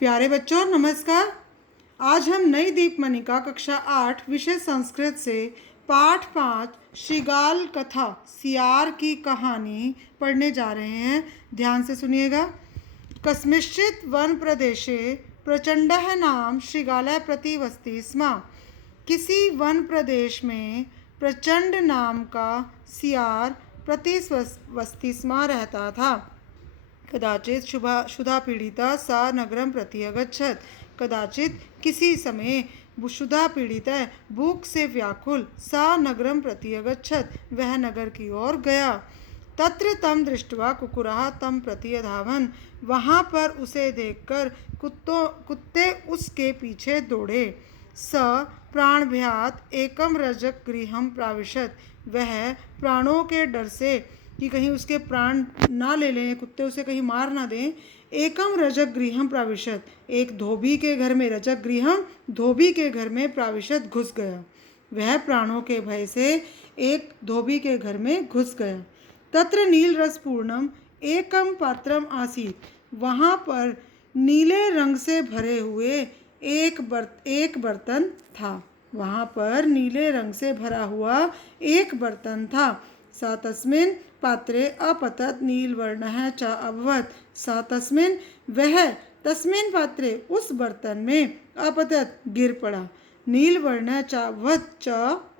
प्यारे बच्चों नमस्कार। आज हम नई दीपमणिका कक्षा 8 विषय संस्कृत से पाठ 5 श्रीगाल कथा सियार की कहानी पढ़ने जा रहे हैं। ध्यान से सुनिएगा। कस्मिंश्चित् वन प्रदेशे प्रचंडः नाम श्रीगालः प्रतिवसति स्म। किसी वन प्रदेश में प्रचंड नाम का सियार प्रतिवसति स्म रहता था। कदाचित क्षुधा पीड़िता सा नगरम प्रति अगच्छत। कदाचित किसी समय क्षुधा पीड़िता भूख से व्याकुल सा नगरम प्रति अगच्छत, वह नगर की ओर गया। तत्र तम दृष्ट्वा कुकुरः तम प्रति अधावन। वहाँ पर उसे देखकर कुत्ते उसके पीछे दौड़े। स प्राणभयात् एकम रजक गृहम प्राविशत। वह प्राणों के डर से कि कहीं उसके प्राण ना ले लें, कुत्ते उसे कहीं मार ना दें, एकम रजक गृहम प्राविशत, एक धोबी के घर में, रजक गृहम धोबी के घर में, प्राविशत घुस गया। वह प्राणों के भय से एक धोबी के घर में घुस गया। तत्र नील रस पूर्णम एकम पात्रम आसीत। वहाँ पर नीले रंग से भरे हुए एक बर्तन था। वहाँ पर नीले रंग से भरा हुआ एक बर्तन था। सा तस्मिन् पात्रे अपतत नीलवर्णः च अभवत्। सा तस्मिन् वह तस्मिन् पात्रे उस बर्तन में अपतत गिर पड़ा। नीलवर्ण च अभवत् च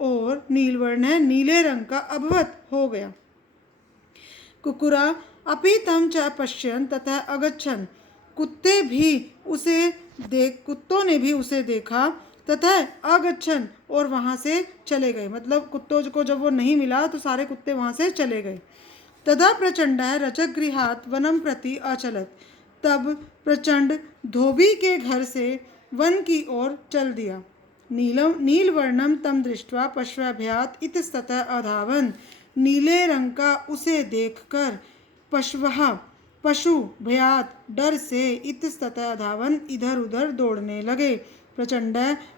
और नीलवर्ण नीले रंग का अभवत् हो गया। कुकुरा अपि तं च पश्यन् ततः अगच्छन्। कुत्तों ने भी उसे देखा तथा अगच्छन् और वहाँ से चले गए। मतलब कुत्तों को जब वो नहीं मिला तो सारे कुत्ते वहाँ से चले गए। तदा प्रचंडः रजगृहात् वनं प्रति अचलत्। तब प्रचंड धोबी के घर से वन की ओर चल दिया। नीलवर्णम तम दृष्ट्वा पश्वाभ्यात् इतस्ततः अधावन्। नीले रंग का उसे देखकर पशु भयात् डर से इतस्ततः अधावन् इधर उधर दौड़ने लगे। प्रचंड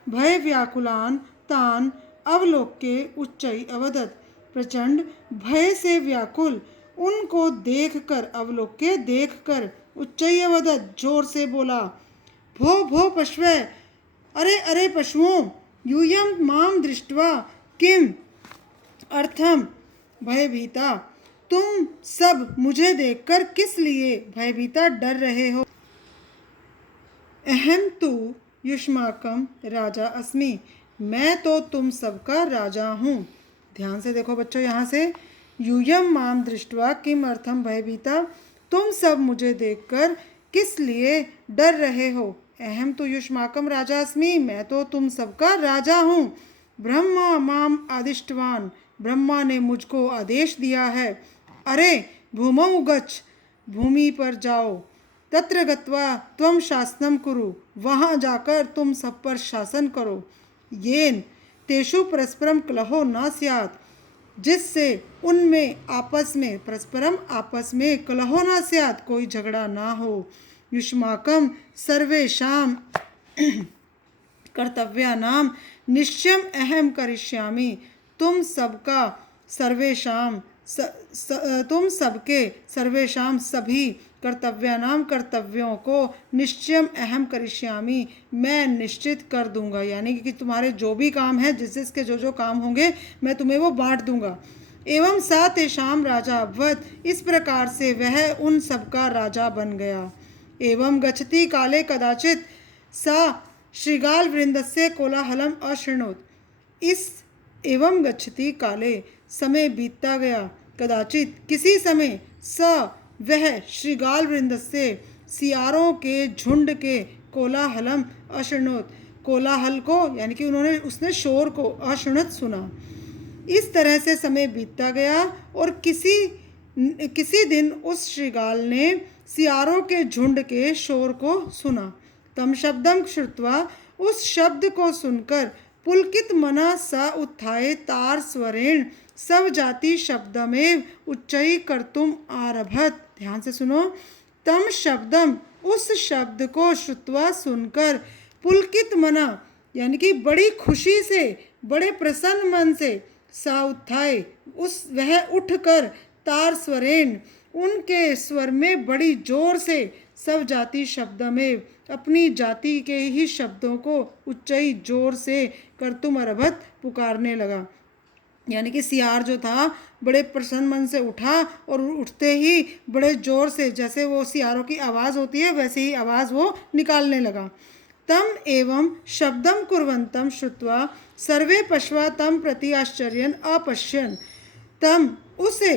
भय व्याकुलान तान अवलोक्य उच्चई अवदत्। प्रचंड भय से व्याकुल उनको देखकर, अवलोक्य देखकर, उच्चई अवदत् जोर से बोला, भो भो पशवे, अरे अरे पशुओं, यूयम माम दृष्ट्वा किम अर्थम भयभीता। तुम सब मुझे देखकर किस लिए भयभीता डर रहे हो। अहम तु युष्माकम राजा अस्मि। मैं तो तुम सबका राजा हूँ। ध्यान से देखो बच्चों, यहाँ से यूयम माम दृष्ट्वा किम अर्थम भयभीता। तुम सब मुझे देखकर किस लिए डर रहे हो। अहम तो युष्माकम राजा अस्मि। मैं तो तुम सबका राजा हूँ। ब्रह्मा माम आदिष्टवान। ब्रह्मा ने मुझको आदेश दिया है। अरे भूमौ गच्छ, भूमि पर जाओ। तत्र गत्वा त्वं शासनम कुरु। वहाँ जाकर तुम सब पर शासन करो। येन तेषु परस्परम कलहो न स्यात्। जिससे उनमें आपस में, परस्परम आपस में, कलहो न स्यात् कोई झगड़ा ना हो। युष्माकम सर्वेषां कर्तव्यानां निश्चयम् अहम करिष्यामि। तुम सबके सर्वेषां सभी कर्तव्यानाम कर्तव्यों को निश्चयम् अहम करिष्यामि मैं निश्चित कर दूंगा। यानी कि तुम्हारे जो भी काम है, जिस जिसके जो जो काम होंगे, मैं तुम्हें वो बांट दूंगा। एवं सा तेषां राजा अभवत्। इस प्रकार से वह उन सबका राजा बन गया। एवं गच्छति काले कदाचित् सा श्रीगाल वृंदस्य कोलाहलम अशृणोत्। इस एवं गच्छति काले समय बीतता गया, कदाचित किसी समय, स वह श्रीगाल वृंद से सियारों के झुंड के कोलाहलम अशृणोत, कोलाहल को यानी कि उसने शोर को अशृणत सुना। इस तरह से समय बीतता गया और किसी दिन उस श्रीगाल ने सियारों के झुंड के शोर को सुना। तम शब्दम श्रुत्वा, उस शब्द को सुनकर, पुलकित मना स उत्थाय तार स्वरेण सब जाति शब्द में उच्चई कर्तुम आरभत। ध्यान से सुनो। तम शब्दम, उस शब्द को श्रुत्वा सुनकर, पुलकित मना यानी कि बड़ी खुशी से, बड़े प्रसन्न मन से, सा उत्थाय वह उठकर, तार स्वरेण उनके स्वर में बड़ी जोर से, सब जाति शब्दमेव, अपनी जाति के ही शब्दों को उच्चई जोर से कर्तुम अरभत पुकारने लगा। यानी कि सियार जो था बड़े प्रसन्न मन से उठा और उठते ही बड़े जोर से, जैसे वो सियारों की आवाज़ होती है वैसे ही आवाज़ वो निकालने लगा। तम एवं शब्दम कुर्वन्तं श्रुत्वा सर्वे पशवा तम प्रति आश्चर्यन अपश्यन। तम उसे,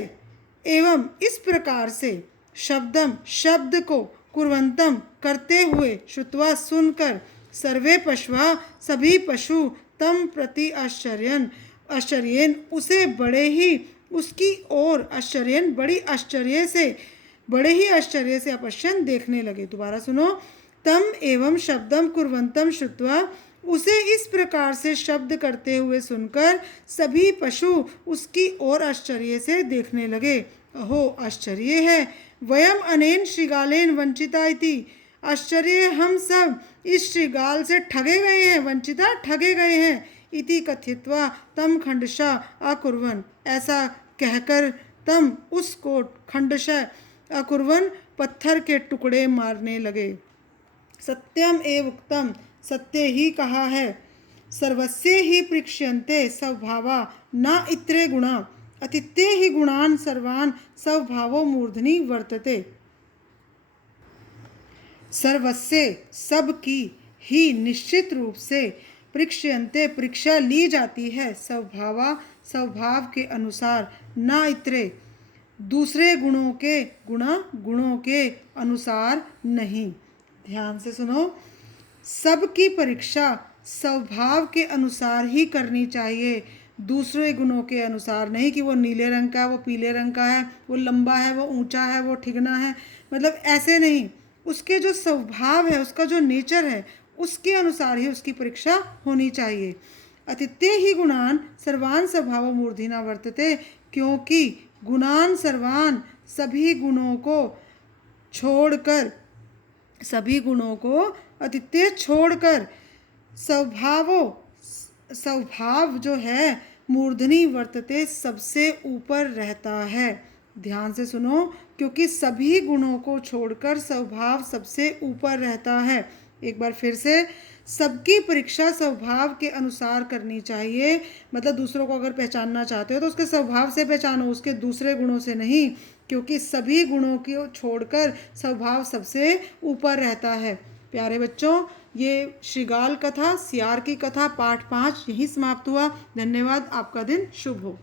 एवं इस प्रकार से, शब्दम शब्द को, कुर्वन्तम करते हुए, श्रुत्वा सुनकर, सर्वे पशवा सभी पशु, तम प्रति आश्चर्यन उसे बड़े ही, उसकी ओर, आश्चर्यन बड़ी आश्चर्य से, बड़े ही आश्चर्य से अपश्यन देखने लगे। दोबारा सुनो। तम एवं शब्दम कुर्वन्तम श्रुत्वा, उसे इस प्रकार से शब्द करते हुए सुनकर सभी पशु उसकी ओर आश्चर्य से देखने लगे। अहो आश्चर्य है, वयम अनेन श्रृगालेन वंचिता इति, आश्चर्य हम सब इस श्रृगाल से ठगे गए हैं, वंचिता ठगे गए हैं, इति कथित्वा तम खंडशः अकुर्वन्, ऐसा कहकर तम उसको खंडशः अकुर्वन् पत्थर के टुकड़े मारने लगे। सत्यम एव उक्तम, सत्य ही कहा है। सर्वस्य ही पृक्ष्यन्ते स्वभावा न इत्रे गुणा, अतित्ये ही गुणान सर्वान स्वभावो मूर्धनि वर्तते। सर्वस्य सब की, ही निश्चित रूप से, परीक्ष्यन्ते परीक्षा ली जाती है, स्वभावा स्वभाव के अनुसार, न इतरे दूसरे गुणों के, गुणों के अनुसार नहीं। ध्यान से सुनो। सबकी परीक्षा स्वभाव के अनुसार ही करनी चाहिए, दूसरे गुणों के अनुसार नहीं कि वो नीले रंग का है, वो पीले रंग का है, वो लंबा है, वो ऊंचा है, वो ठिगना है, मतलब ऐसे नहीं। उसके जो स्वभाव है, उसका जो नेचर है, उसके अनुसार ही उसकी परीक्षा होनी चाहिए। अतित्ये ही गुणान सर्वान स्वभाव मूर्धिना वर्तते, क्योंकि गुणान सर्वान सभी गुणों को छोड़कर, सभी गुणों को अतित्य छोड़कर, स्वभाव जो है मूर्धनि वर्तते सबसे ऊपर रहता है। ध्यान से सुनो। क्योंकि सभी गुणों को छोड़कर स्वभाव सबसे ऊपर रहता है। एक बार फिर से, सबकी परीक्षा स्वभाव के अनुसार करनी चाहिए। मतलब दूसरों को अगर पहचानना चाहते हो तो उसके स्वभाव से पहचानो, उसके दूसरे गुणों से नहीं, क्योंकि सभी गुणों को छोड़कर स्वभाव सबसे ऊपर रहता है। प्यारे बच्चों, ये श्रृगाल कथा, सियार की कथा पाठ 5 यहीं समाप्त हुआ। धन्यवाद। आपका दिन शुभ हो।